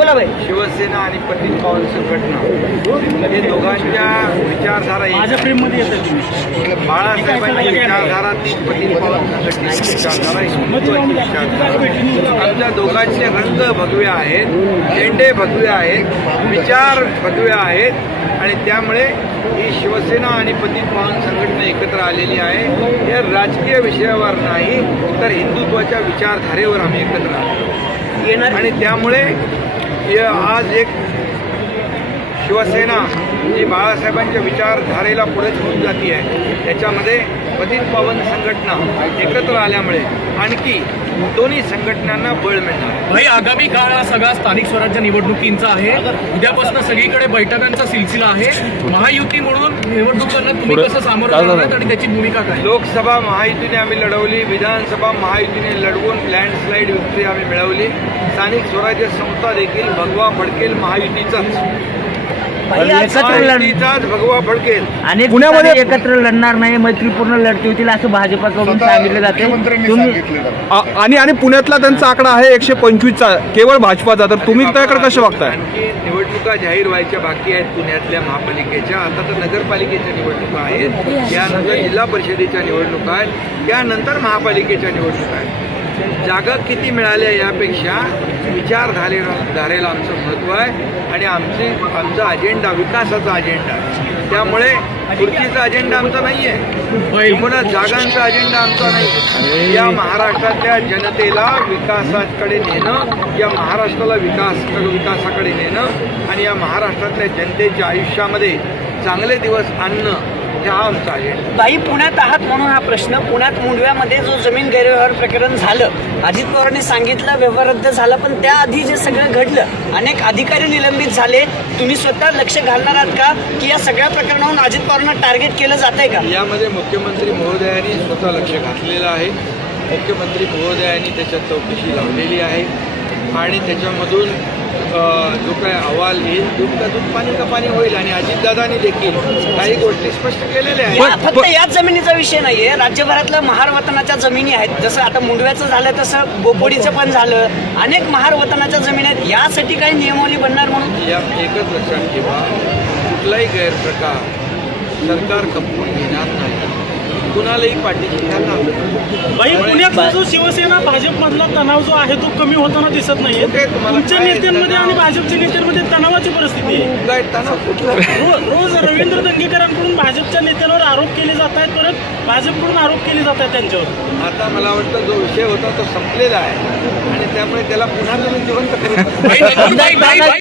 बोला बाई. शिवसेना आणि पतित पावन संघटना हे दोघांच्या विचारधारा बाळासाहेबांची विचारधारा ती पतित पावन संघटनेची विचारधारा हिंदुत्वाची विचारधारा आमच्या दोघांचे रंग भगवे आहेत झेंडे भगवे आहेत विचार भगवे आहेत आणि त्यामुळे ही शिवसेना आणि पतित पावन संघटना एकत्र आलेली आहे. हे राजकीय विषयावर नाही तर हिंदुत्वाच्या विचारधारेवर आम्ही एकत्र आलो. आणि त्यामुळे हे आज एक शिवसेना जी बाळासाहेबांच्या विचारधारेला पुढे घेऊन जाती आहे. त्याच्यामध्ये पतित पावन संघटना एकत्र आल्यामुळे आणखी दोन्ही संघटनांना बळ मिळणार. भाई आगामी काळ हा सगळा स्थानिक स्वराज्य निवडणुकींचा आहे. उद्यापासून सगळीकडे बैठकांचा सिलसिला आहे. महायुती म्हणून निवडणुकांना तुम्ही कसं सामोरं जाणार आणि त्याची भूमिका काय? लोकसभा महायुतीने आम्ही लढवली विधानसभा महायुतीने लढवून लँडस्लाईड विक्ट्री आम्ही मिळवली. स्थानिक स्वराज्य संस्था देखील भगवा फडकेल महायुतीचाच. एकत्र लढ- महायुतीचाच भगवा फडकेल. अनेक पुण्यामध्ये- ठिकाणी एकत्र लढणार नाही मैत्रीपूर्ण लढती होतील असं भाजपाकडून सांगितलं जाते तुम्ही आ- आणि आणि पुण्यातला त्यांचा आकडा आहे एकशे पंचवीसचा केवळ भाजपाचा. तर तुम्ही त्याकडे कसं बघताय? आणखी निवडणुका जाहीर व्हायच्या बाकी आहेत पुण्यातल्या महापालिकेच्या. आता तर नगरपालिकेच्या निवडणुका आहेत. यानंतर जिल्हा परिषदेच्या निवडणुका आहेत. त्यानंतर महापालिकेच्या निवडणुका आहेत. जागा किती मिळाल्या यापेक्षा विचारधारेला धारेला आमचं महत्त्व आहे आणि आमची आमचा अजेंडा विकासाचा अजेंडा आहे. त्यामुळे खुर्चीचा अजेंडा आमचा नाही आहे. पुन्हा जागांचा अजेंडा आमचा नाही या महाराष्ट्रातल्या जनतेला विकासाकडे नेणं या महाराष्ट्राला विकास विकासाकडे नेणं आणि या महाराष्ट्रातल्या जनतेच्या आयुष्यामध्ये चांगले दिवस आणणं हा आमचा बाई पुण्यात आहात म्हणून हा प्रश्न. पुण्यात मुंडव्यामध्ये जो जमीन गैरव्यवहार प्रकरण झालं अजित पवारांनी सांगितलं व्यवहार रद्द झाला पण त्याआधी जे सगळं घडलं अनेक अधिकारी निलंबित झाले. तुम्ही स्वतः लक्ष घालणार आहात का? की या सगळ्या प्रकरणावरून अजित पवारांना टार्गेट केलं जात आहे का? यामध्ये मुख्यमंत्री महोदयांनी स्वतः लक्ष घातलेलं आहे. मुख्यमंत्री महोदयांनी त्याच्यात चौकशी लावलेली आहे. आणि त्याच्यामधून जो काय अहवाल येईल दूध का दूध पाणी का पाणी होईल? आणि अजितदादांनी देखील काही गोष्टी स्पष्ट केलेल्या आहेत. फक्त याच जमिनीचा विषय नाहीये. राज्यभरातल्या महार वतनाच्या जमिनी आहेत. जसं आता मुंडव्याचं झालं तसं बोपोडीचं पण झालं. अनेक महार वतनाच्या जमिनी आहेत. यासाठी काही नियमावली बनणार म्हणून? या एकच लक्षात ठेवा. कुठलाही गैरप्रकार सरकार खपवून घेणार नाही. कुणालाही पाठीशी घ्यायला भाई पुण्यातला जो शिवसेना भाजप मधला तणाव जो आहे तो कमी होताना दिसत नाहीये. कुठे तुम्हाला? तुमच्या काय नेत्यांमध्ये आणि तणाव? भाजपच्या नेत्यांमध्ये तणावाची परिस्थिती आहे. काय तणाव? कुठला? रो- रोज रवींद्र दंगेकरांकडून भाजपच्या नेत्यांवर आरोप केले जात आहेत परत भाजपकडून आरोप केले जात आहेत त्यांच्यावर. आता मला वाटतं जो विषय होता तो संपलेला आहे. आणि त्यामुळे त्याला पुन्हा तुम्ही जिवंत करू शकता. भाई, भाई, भाई, भाई,